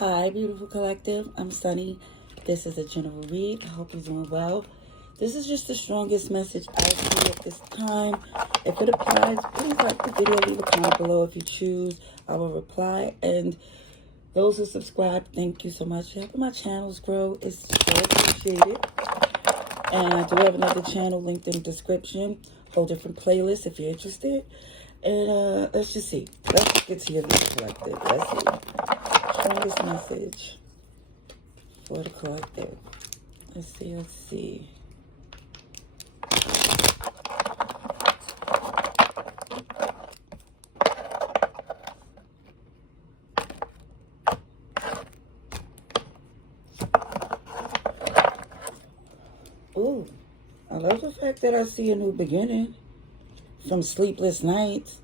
Hi, beautiful collective. I'm Sunny. This is a general read. I hope you're doing well. This is just the strongest message I see at this time. If it applies, please like the video, leave a comment below if you choose. I will reply. And those who subscribe, thank you so much. You're helping my channels grow. It's so appreciated. And I do have another channel linked in the description. Whole different playlist if you're interested. And let's just see. Let's get to your video collective. Let's see. Strongest message for the collective. Let's see. Ooh, I love the fact that I see a new beginning. From sleepless nights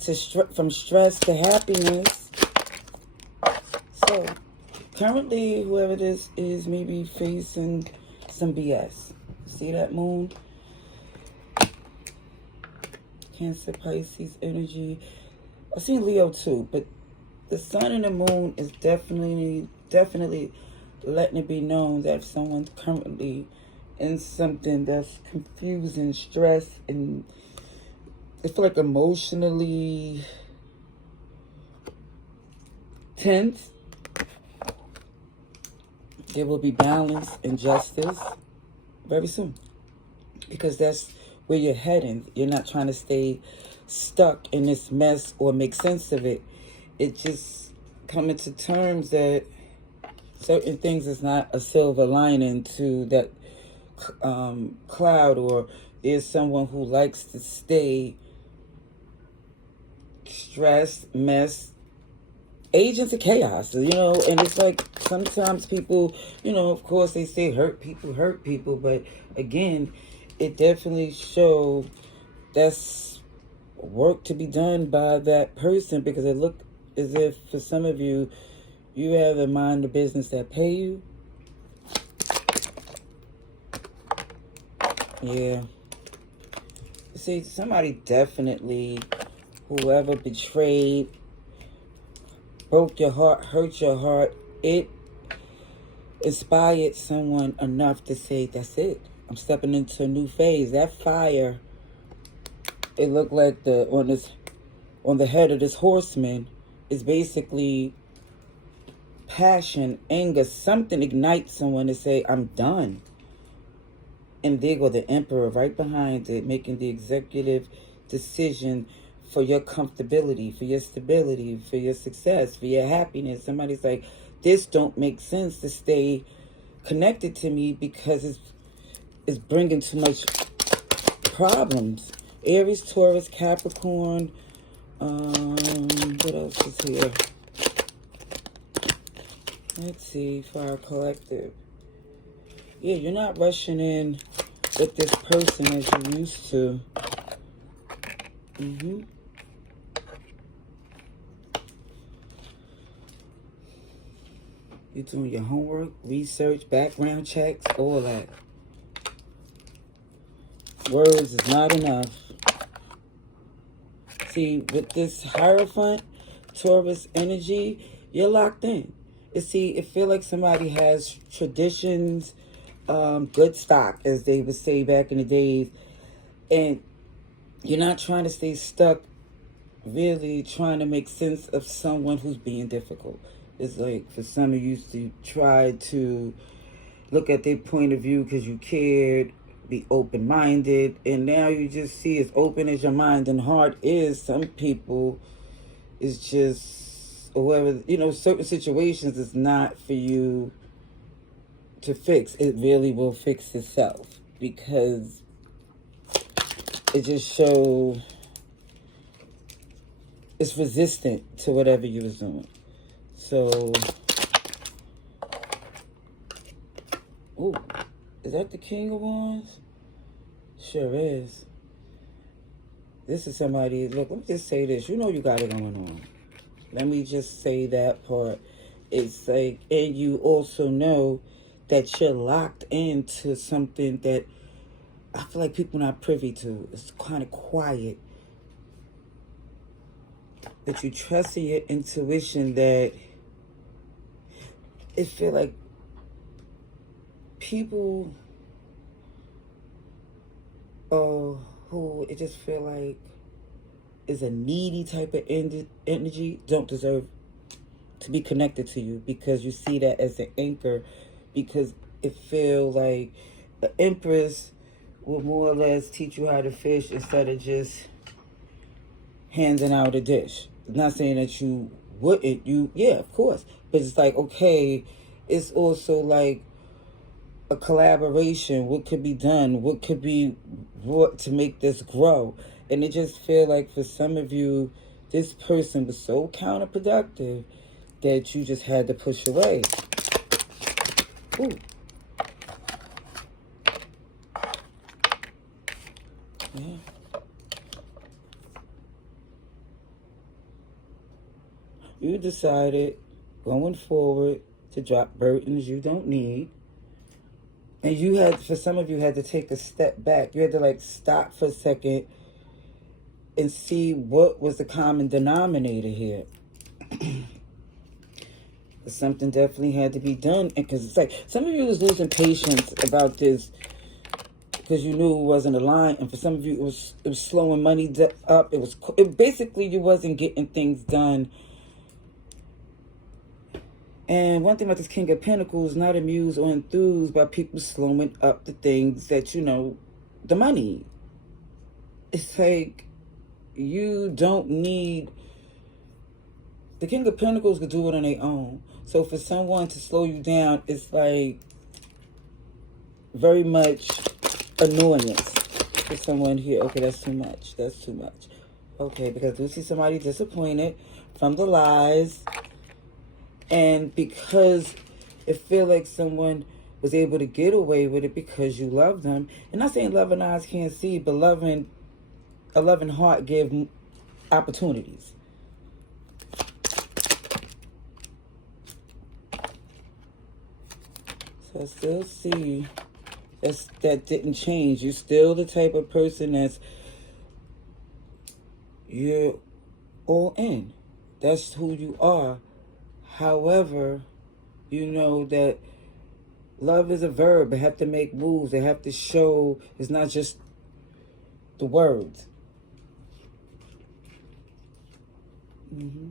to from stress to happiness. So, currently, whoever this is may be facing some BS. See that moon? Cancer, Pisces energy. I see Leo too, but the sun and the moon is definitely letting it be known that if someone's currently in something that's confusing, stress, and I feel like emotionally tense, there will be balance and justice very soon. Because that's where you're heading. You're not trying to stay stuck in this mess or make sense of it. It just coming to terms that certain things is not a silver lining to that cloud, or is someone who likes to stay stressed, mess, agents of chaos, and it's like sometimes people, of course they say hurt people, but again, it definitely shows that's work to be done by that person, because it looked as if for some of you, you have in mind the business that pay you. Yeah. See, somebody definitely, whoever betrayed, broke your heart, hurt your heart, it inspired someone enough to say, that's it. I'm stepping into a new phase. That fire, it looked like on the head of this horseman is basically passion, anger, something ignites someone to say, I'm done. And there go the emperor right behind it, making the executive decision for your comfortability, for your stability, for your success, for your happiness. Somebody's like, this don't make sense to stay connected to me because it's bringing too much problems. Aries, Taurus, Capricorn. What else is here? Let's see, for our collective. Yeah, you're not rushing in with this person as you used to. You're doing your homework, research, background checks, all that. Words is not enough. See, with this Hierophant, Taurus energy, you're locked in. It feel like somebody has traditions, good stock, as they would say back in the days. And you're not trying to stay stuck, really trying to make sense of someone who's being difficult. It's like for some of you to try to look at their point of view because you cared, be open-minded, and now you just see as open as your mind and heart is. Some people is just, or whatever, certain situations is not for you to fix. It really will fix itself, because it just shows it's resistant to whatever you was doing. So, ooh, is that the King of Wands? Sure is. This is somebody, look, let me just say this. You know you got it going on. Let me just say that part. It's like, and you also know that you're locked into something that I feel like people not privy to. It's kind of quiet. That you trust in your intuition that it feel like people who it just feel like is a needy type of energy don't deserve to be connected to you, because you see that as an anchor, because it feel like an empress will more or less teach you how to fish instead of just handing out a dish. Not saying that you wouldn't, yeah, of course, but it's like, okay, it's also like a collaboration. What could be done? What could be brought to make this grow? And it just feel like for some of you, this person was so counterproductive that you just had to push away. Ooh. Yeah. You decided going forward to drop burdens you don't need. And you had, for some of you, had to take a step back. You had to like stop for a second and see what was the common denominator here. Something definitely had to be done. Because it's like some of you was losing patience about this because you knew it wasn't aligned. And for some of you, it was slowing money up. It basically, you wasn't getting things done. And one thing about this King of Pentacles, not amused or enthused by people slowing up the things that, the money. It's like, you don't need... The King of Pentacles could do it on their own. So for someone to slow you down, it's like very much annoyance for someone here. Okay, that's too much. That's too much. Okay, because I do see somebody disappointed from the lies. And because it feel like someone was able to get away with it because you love them. And not saying loving eyes can't see, but a loving heart give opportunities. So I still see that didn't change. You're still the type of person you're all in. That's who you are. However, you know that love is a verb. They have to make moves. They have to show. It's not just the words.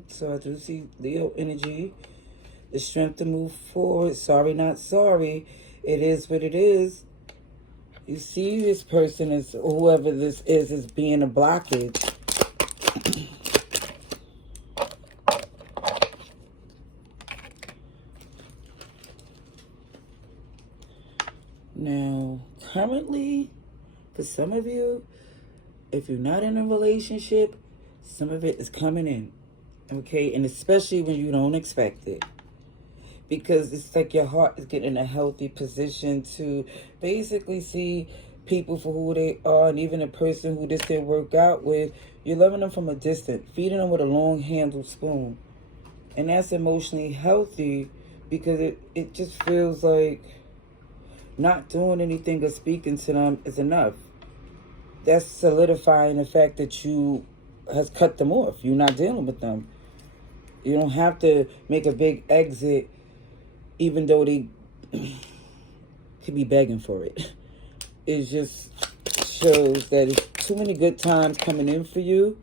So I do see Leo energy. The strength to move forward. Sorry, not sorry. It is what it is. You see this person as, whoever this is being a blockage. Now, currently, for some of you, if you're not in a relationship, some of it is coming in, okay? And especially when you don't expect it. Because it's like your heart is getting in a healthy position to basically see people for who they are. And even a person who this didn't work out with, you're loving them from a distance, feeding them with a long-handled spoon. And that's emotionally healthy because it just feels like not doing anything or speaking to them is enough. That's solidifying the fact that you has cut them off. You're not dealing with them. You don't have to make a big exit, even though they could be begging for it. It just shows that it's too many good times coming in for you.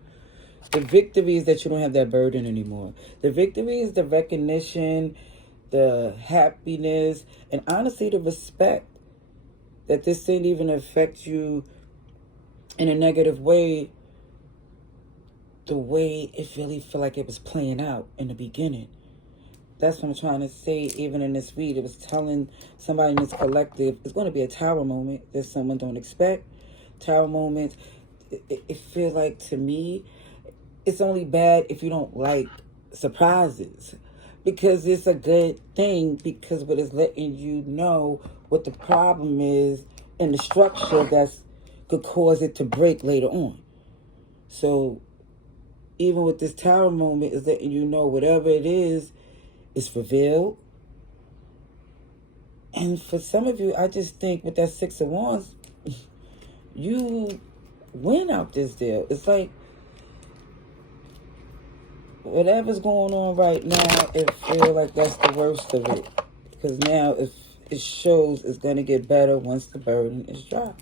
The victory is that you don't have that burden anymore. The victory is the recognition, the happiness, and honestly the respect that this didn't even affect you in a negative way, the way it really felt like it was playing out in the beginning. That's what I'm trying to say. Even in this read, it was telling somebody in this collective, it's going to be a tower moment that someone don't expect. Tower moments, it feels like, to me, it's only bad if you don't like surprises, because it's a good thing, because what it's letting you know what the problem is and the structure that's could cause it to break later on. So even with this tower moment, is letting you know whatever it is revealed. And for some of you, I just think with that Six of Wands, you win out this deal. It's like whatever's going on right now, it feels like that's the worst of it. because now if it shows it's going to get better once the burden is dropped.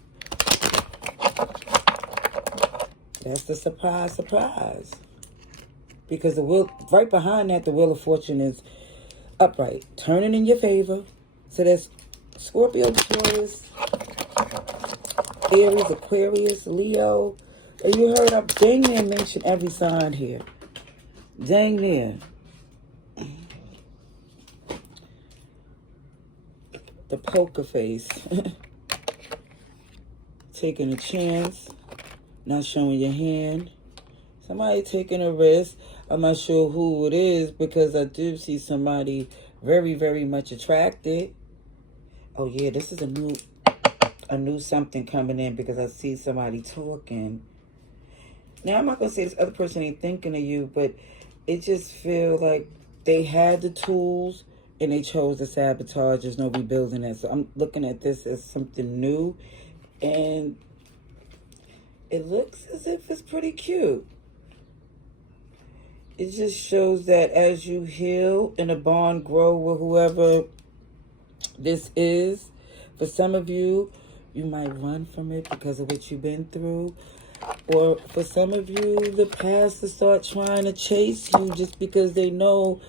That's the surprise, surprise. Because the wheel, right behind that, the Wheel of Fortune is upright, turning in your favor. So that's Scorpio, Taurus, Aries, Aquarius, Leo. And you heard I dang near mention every sign here. Dang near. The poker face. Taking a chance. Not showing your hand. Somebody taking a risk. I'm not sure who it is because I do see somebody very, very much attracted. Oh yeah, this is a new something coming in because I see somebody talking. Now I'm not gonna say this other person ain't thinking of you, but it just feels like they had the tools and they chose to sabotage. There's no rebuilding it. So I'm looking at this as something new, and it looks as if it's pretty cute. It just shows that as you heal and a bond grow with whoever this is, for some of you, you might run from it because of what you've been through. Or for some of you, the past will start trying to chase you just because they know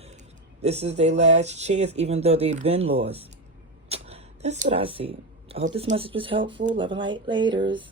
this is their last chance, even though they've been lost. That's what I see. I hope this message was helpful. Love and light. Laters.